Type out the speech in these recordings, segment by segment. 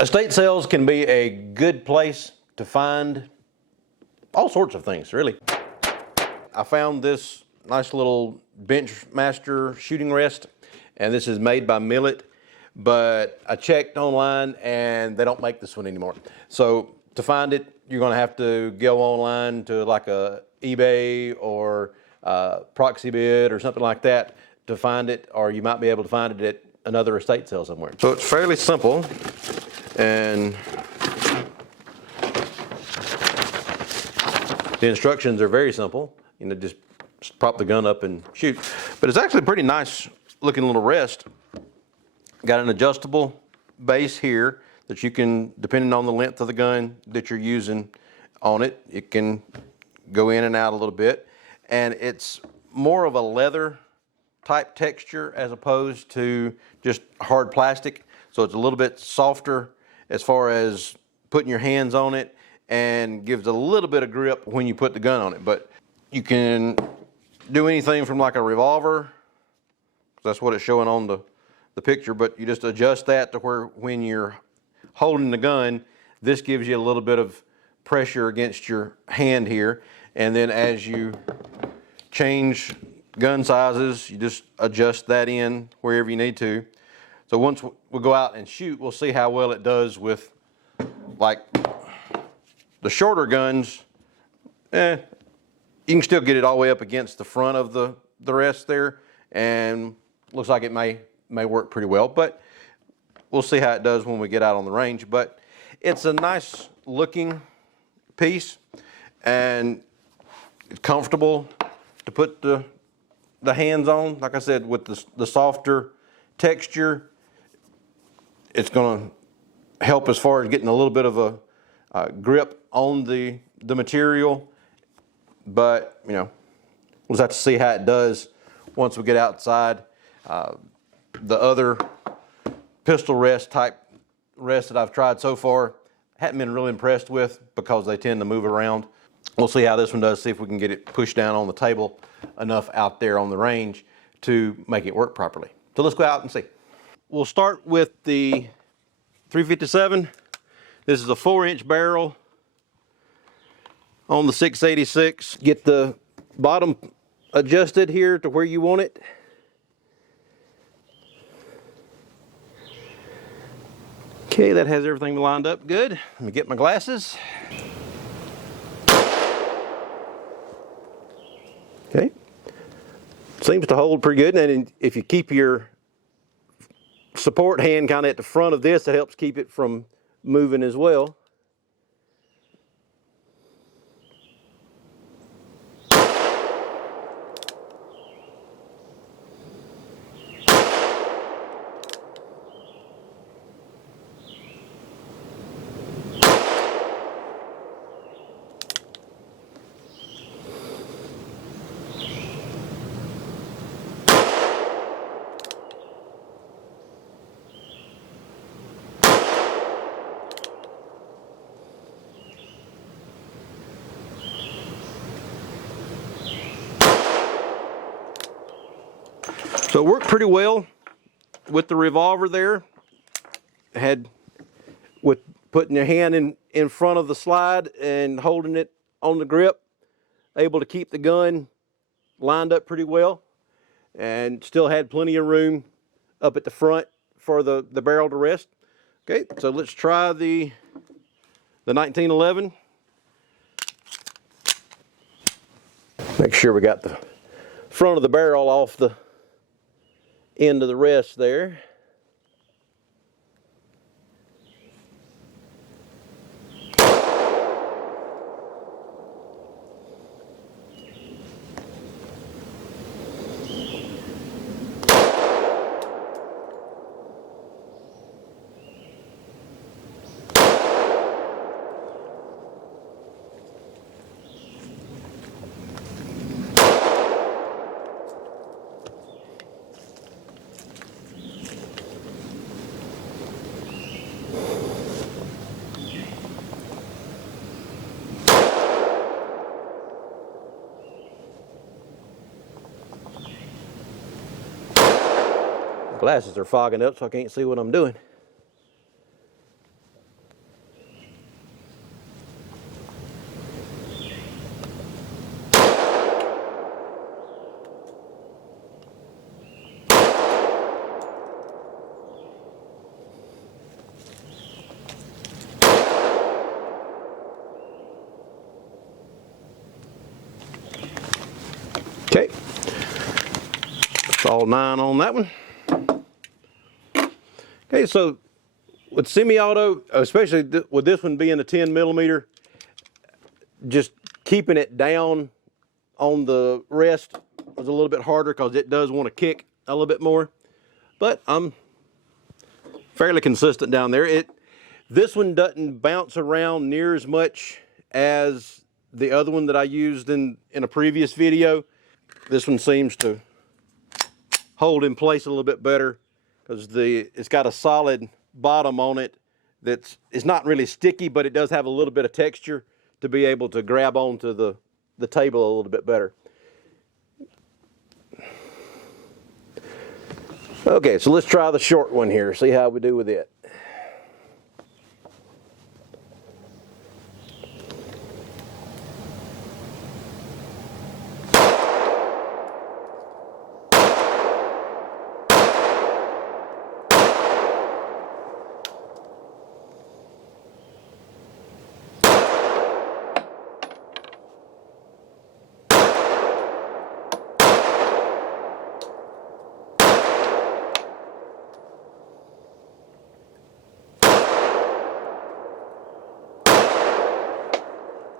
Estate sales can be a good place to find all sorts of things, really. I found this nice little Benchmaster shooting rest, and this is made by Millet, but I checked online and they don't make this one anymore. So to find it, you're gonna have to go online to like a eBay or Proxybid or something like that to find it, or you might be able to find it at another estate sale somewhere. So it's fairly simple, and the instructions are very simple. You know, just prop the gun up and shoot. But it's actually a pretty nice looking little rest. Got an adjustable base here that you can, depending on the length of the gun that you're using on it, it can go in and out a little bit. And it's more of a leather type texture as opposed to just hard plastic. So it's a little bit softer as far as putting your hands on it, and gives a little bit of grip when you put the gun on it. But you can do anything from like a revolver, that's what it's showing on the picture, but you just adjust that to where when you're holding the gun, this gives you a little bit of pressure against your hand here. And then as you change gun sizes, you just adjust that in wherever you need to. So once we go out and shoot, we'll see how well it does with like the shorter guns. You can still get it all the way up against the front of the rest there, and looks like it may work pretty well, but we'll see how it does when we get out on the range. But it's a nice looking piece, and it's comfortable to put the hands on. Like I said, with the softer texture, it's going to help as far as getting a little bit of a grip on the material. But you know, we'll just have to see how it does once we get outside. The other pistol rest type rest that I've tried so far, haven't been really impressed with because they tend to move around. We'll see how this one does, see if we can get it pushed down on the table enough out there on the range to make it work properly. So let's go out and see. We'll start with the 357. This is a 4-inch barrel on the 686. Get the bottom adjusted here to where you want it. Okay, that has everything lined up good. Let me get my glasses. Okay, seems to hold pretty good. And if you keep your support hand kind of at the front of this, it helps keep it from moving as well. So it worked pretty well with the revolver there. Had with putting your hand in front of the slide and holding it on the grip, able to keep the gun lined up pretty well, and still had plenty of room up at the front for the barrel to rest. Okay, so let's try the 1911. Make sure we got the front of the barrel off the end of the rest there. Glasses are fogging up, so I can't see what I'm doing. Okay, that's all 9 on that one. Okay, so with semi-auto, especially with this one being a 10mm, just keeping it down on the rest was a little bit harder because it does want to kick a little bit more. But I'm fairly consistent down there. This one doesn't bounce around near as much as the other one that I used in a previous video. This one seems to hold in place a little bit better because it's got a solid bottom on it it's not really sticky, but it does have a little bit of texture to be able to grab onto the table a little bit better. Okay, so let's try the short one here, see how we do with it.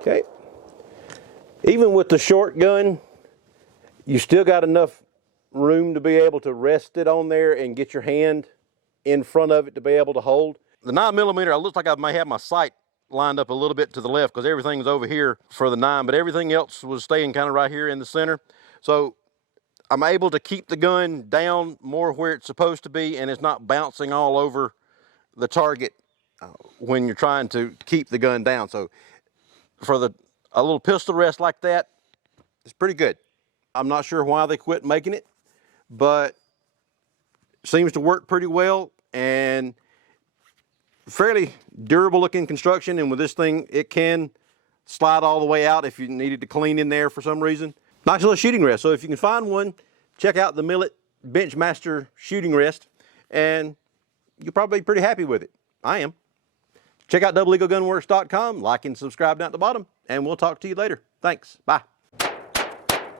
Okay, even with the short gun, you still got enough room to be able to rest it on there and get your hand in front of it to be able to hold. The 9mm, it looks like I may have my sight lined up a little bit to the left because everything's over here for the 9, but everything else was staying kind of right here in the center. So I'm able to keep the gun down more where it's supposed to be, and it's not bouncing all over the target when you're trying to keep the gun down. So for a little pistol rest like that, it's pretty good. I'm not sure why they quit making it, but it seems to work pretty well and fairly durable looking construction. And with this thing, it can slide all the way out if you needed to clean in there for some reason. Nice little shooting rest. So if you can find one, check out the Millet Benchmaster shooting rest, and you'll probably be pretty happy with it. I am. Check out doubleeaglegunworks.com, like and subscribe down at the bottom, and we'll talk to you later. Thanks. Bye.